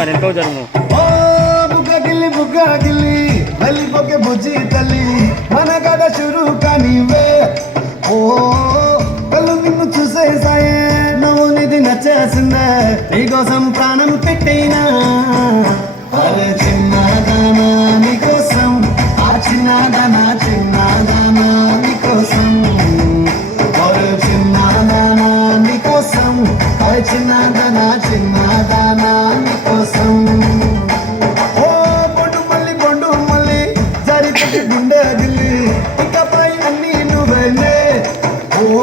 మరి ఎంతో జరుగు బుగ్గ గిల్లి వెళ్ళిపోకే బుజ్జి తల్లి మన కథ షురు కానివే ఓ కళ్ళు నిన్ను చూసేసాయే నువ్వు నిధి నచ్చేసిందే నీకోసం ప్రాణం పెట్టైనా అరే చిన్నదానా నీకోసం ఆ చిన్నదానా నీకోసం అరే చిన్నదానా నీకోసం ఆ చిన్నదానా నీకోసం గుండె దిల్లి ఇకపై అన్ని నువ్వేనే ఓ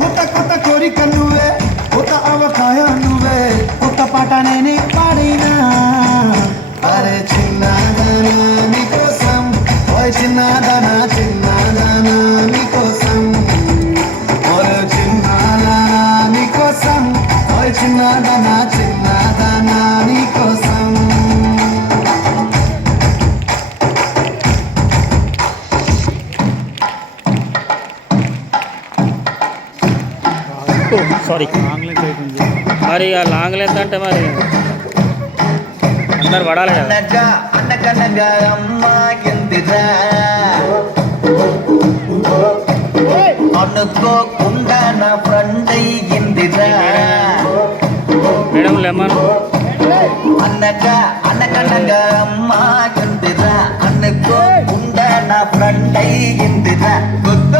కొత్త కోరిక నువ్వే కొత్త అవకాయ నువ్వే కొత్త పాట నేనే పాడినా అరే చిన్నదానా నీకోసం ఓయ్ చిన్నదానా నీకోసం ఓయ్ చిన్నదానా నీకోసం ఓయ్ చిన్నదానా నీకోసం సారీ మరి లాంగ్ లెంత్ అంటే మరి అందరు పడాలి కదా అనగనగా అమ్మాయిందిరా అనుకోకుండా నా ఫ్రెండ్ అయ్యిందిరా మేడం లెమన్ అనగనగా అమ్మాయిందిరా అనుకోకుండా నా ఫ్రెండ్ అయ్యిందిరా కొత్త